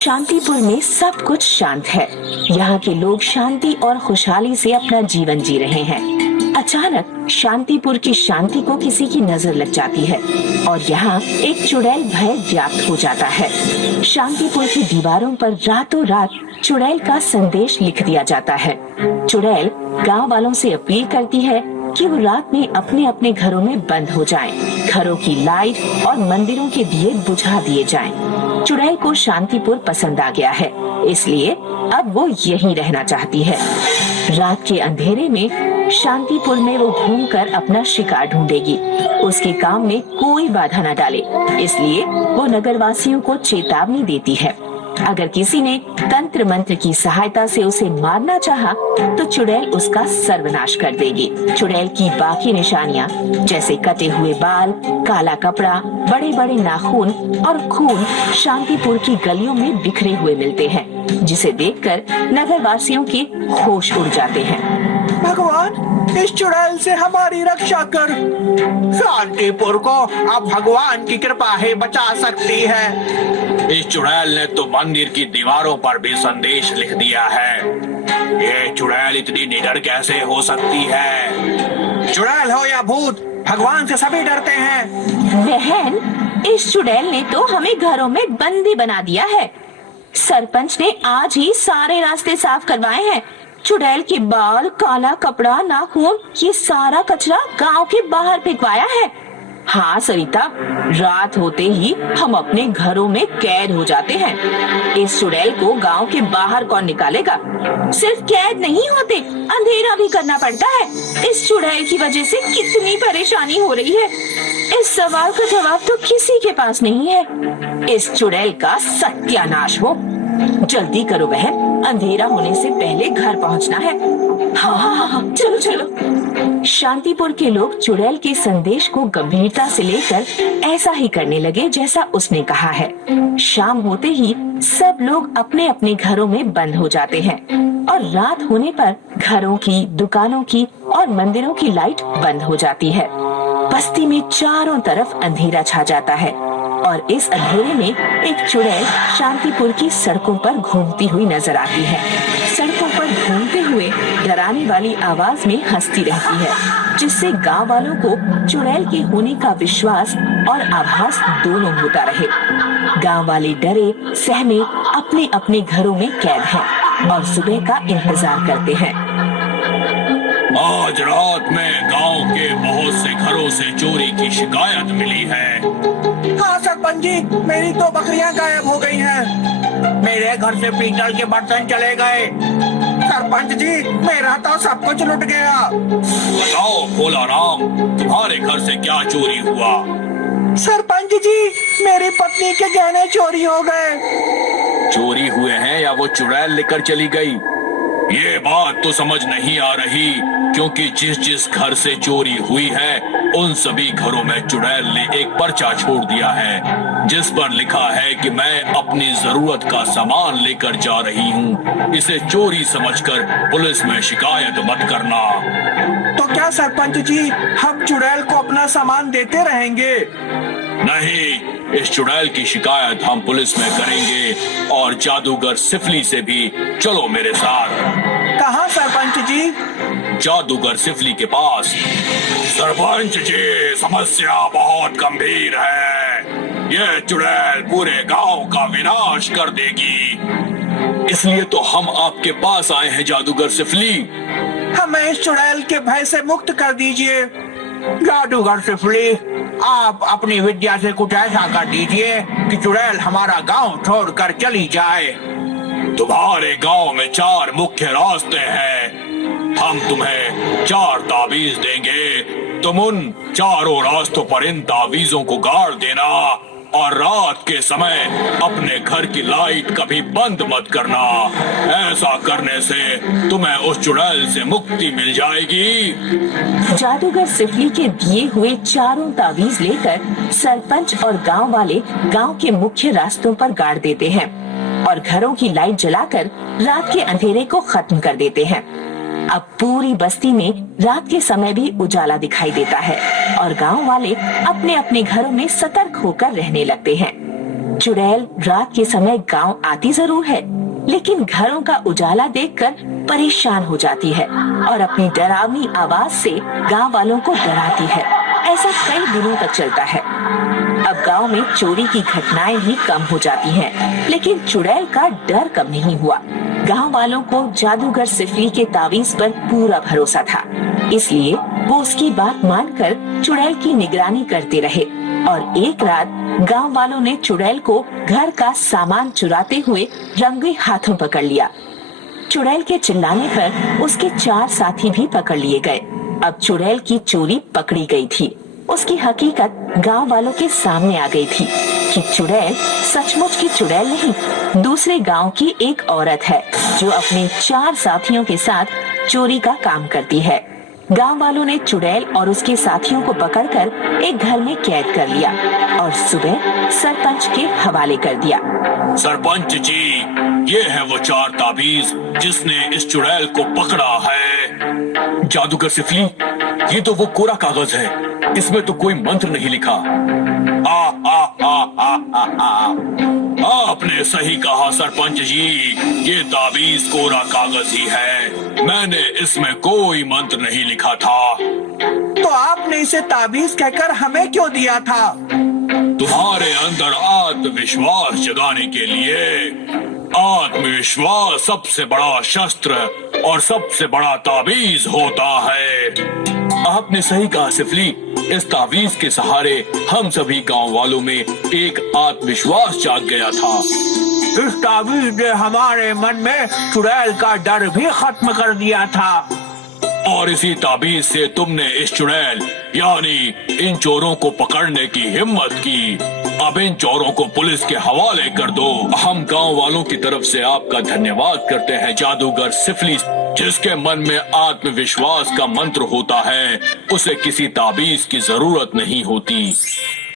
शांतिपुर में सब कुछ शांत है। यहाँ के लोग शांति और खुशहाली से अपना जीवन जी रहे हैं। अचानक शांतिपुर की शांति को किसी की नजर लग जाती है और यहाँ एक चुड़ैल भय व्याप्त हो जाता है। शांतिपुर की दीवारों पर रातों रात चुड़ैल का संदेश लिख दिया जाता है। चुड़ैल गांव वालों से अपील करती है कि वो रात में अपने अपने घरों में बंद हो जाएं। घरों की लाइट और मंदिरों के दिए बुझा दिए जाएं। चुड़ैल को शांतिपुर पसंद आ गया है, इसलिए अब वो यहीं रहना चाहती है। रात के अंधेरे में शांतिपुर में वो घूमकर अपना शिकार ढूंढेगी। उसके काम में कोई बाधा न डाले, इसलिए वो नगरवासियों को चेतावनी देती है। अगर किसी ने तंत्र मंत्र की सहायता से उसे मारना चाहा, तो चुड़ैल उसका सर्वनाश कर देगी। चुड़ैल की बाकी निशानियाँ जैसे कटे हुए बाल, काला कपड़ा, बड़े बड़े नाखून और खून शांतिपुर की गलियों में बिखरे हुए मिलते हैं, जिसे देखकर नगरवासियों के होश उड़ जाते हैं। भगवान, इस चुड़ैल से हमारी रक्षा कर। शांतिपुर को अब भगवान की कृपा ही बचा सकती है। इस चुड़ैल ने तो मंदिर की दीवारों पर भी संदेश लिख दिया है। ये चुड़ैल इतनी निडर कैसे हो सकती है? चुड़ैल हो या भूत, भगवान से सभी डरते हैं। बहन, इस चुड़ैल ने तो हमें घरों में बंदी बना दिया है। सरपंच ने आज ही सारे रास्ते साफ करवाए हैं। चुड़ैल के बाल, काला कपड़ा, नाखून, ये सारा कचरा गांव के बाहर फेंकवाया है। हाँ सरिता, रात होते ही हम अपने घरों में कैद हो जाते हैं। इस चुड़ैल को गांव के बाहर कौन निकालेगा? सिर्फ कैद नहीं होते, अंधेरा भी करना पड़ता है। इस चुड़ैल की वजह से कितनी परेशानी हो रही है। इस सवाल का जवाब तो किसी के पास नहीं है। इस चुड़ैल का सत्यानाश हो। जल्दी करो बहन, अंधेरा होने से पहले घर पहुंचना है। हाँ, चलो चलो। शांतिपुर के लोग चुड़ैल के संदेश को गंभीरता से लेकर ऐसा ही करने लगे जैसा उसने कहा है। शाम होते ही सब लोग अपने अपने घरों में बंद हो जाते हैं और रात होने पर घरों की, दुकानों की और मंदिरों की लाइट बंद हो जाती है। बस्ती में चारों तरफ अंधेरा छा जाता है और इस अंधेरे में एक चुड़ैल शांतिपुर की सड़कों पर घूमती हुई नजर आती है। सड़कों पर घूमते हुए डराने वाली आवाज में हंसती रहती है, जिससे गांव वालों को चुड़ैल के होने का विश्वास और आभास दोनों होता रहे। गांव वाले डरे सहमे अपने अपने घरों में कैद हैं और सुबह का इंतजार करते हैं। आज रात में गांव के बहुत से घरों से चोरी की शिकायत मिली है। हाँ सरपंच जी, मेरी तो बकरियां गायब हो गई हैं। मेरे घर से पीतल के बर्तन चले गए। सरपंच जी, मेरा तो सब कुछ लुट गया। बताओ भोला राम, तुम्हारे घर से क्या चोरी हुआ? सरपंच जी, मेरी पत्नी के गहने चोरी हो गए। चोरी हुए हैं या वो चुड़ैल लेकर चली गई? ये बात तो समझ नहीं आ रही, क्योंकि जिस जिस घर से चोरी हुई है उन सभी घरों में चुड़ैल ने एक पर्चा छोड़ दिया है, जिस पर लिखा है कि मैं अपनी जरूरत का सामान लेकर जा रही हूँ। इसे चोरी समझकर पुलिस में शिकायत मत करना। तो क्या सरपंच जी, हम चुड़ैल को अपना सामान देते रहेंगे? नहीं, इस चुड़ैल की शिकायत हम पुलिस में करेंगे और जादूगर सिफली से भी। चलो मेरे साथ। कहाँ सरपंच जी? जादूगर सिफली के पास। सरपंच जी, समस्या बहुत गंभीर है। ये चुड़ैल पूरे गांव का विनाश कर देगी, इसलिए तो हम आपके पास आए हैं जादूगर सिफली। हमें इस चुड़ैल के भय से मुक्त कर दीजिए। जादूगर सिफली, आप अपनी विद्या से कुछ ऐसा कर दीजिए कि चुड़ैल हमारा गांव छोड़कर चली जाए। तुम्हारे गांव में 4 मुख्य रास्ते हैं। हम तुम्हें 4 ताबीज देंगे। तुम उन चारों रास्तों पर इन ताबीजों को गाड़ देना और रात के समय अपने घर की लाइट कभी बंद मत करना। ऐसा करने से तुम्हें उस चुड़ैल से मुक्ति मिल जाएगी। जादूगर सिफली के दिए हुए चारों तावीज लेकर सरपंच और गांव वाले गांव के मुख्य रास्तों पर गाड़ देते हैं और घरों की लाइट जलाकर रात के अंधेरे को खत्म कर देते हैं। अब पूरी बस्ती में रात के समय भी उजाला दिखाई देता है और गांव वाले अपने अपने घरों में सतर्क होकर रहने लगते हैं। चुड़ैल रात के समय गांव आती जरूर है, लेकिन घरों का उजाला देखकर परेशान हो जाती है और अपनी डरावनी आवाज से गांव वालों को डराती है। ऐसा कई दिनों तक चलता है। अब गांव में चोरी की घटनाएं भी कम हो जाती हैं, लेकिन चुड़ैल का डर कम नहीं हुआ। गांव वालों को जादूगर सिफली के तावीज पर पूरा भरोसा था, इसलिए वो उसकी बात मानकर चुड़ैल की निगरानी करते रहे। और एक रात गांव वालों ने चुड़ैल को घर का सामान चुराते हुए रंगे हाथों पकड़ लिया। चुड़ैल के चिल्लाने पर उसके 4 साथी भी पकड़ लिए गए। अब चुड़ैल की चोरी पकड़ी गई थी। उसकी हकीकत गांव वालों के सामने आ गई थी कि चुड़ैल सचमुच की चुड़ैल नहीं, दूसरे गांव की एक औरत है जो अपने 4 साथियों के साथ चोरी का काम करती है। गांव वालों ने चुड़ैल और उसके साथियों को पकड़कर एक घर में कैद कर लिया और सुबह सरपंच के हवाले कर दिया। सरपंच जी, ये है वो 4 ताबीज जिसने इस चुड़ैल को पकड़ा है। जादूगर सिफली, ये तो वो कोरा कागज है, इसमें तो कोई मंत्र नहीं लिखा। आपने सही कहा सरपंच जी, ये ताबीज कोरा कागज ही है, मैंने इसमें कोई मंत्र नहीं लिखा था। तो आपने इसे ताबीज कहकर हमें क्यों दिया था? तुम्हारे अंदर आत्मविश्वास जगाने के लिए। आत्मविश्वास सबसे बड़ा शस्त्र और सबसे बड़ा ताबीज होता है। आपने सही कहा सिफली, इस ताबीज के सहारे हम सभी गांव वालों में एक आत्मविश्वास जाग गया था। इस ताबीज ने हमारे मन में चुड़ैल का डर भी खत्म कर दिया था। और इसी ताबीज से तुमने इस चुड़ैल यानी इन चोरों को पकड़ने की हिम्मत की। अब इन चोरों को पुलिस के हवाले कर दो। हम गांव वालों की तरफ से आपका धन्यवाद करते हैं जादूगर सिफली। जिसके मन में आत्मविश्वास का मंत्र होता है, उसे किसी ताबीज की जरूरत नहीं होती।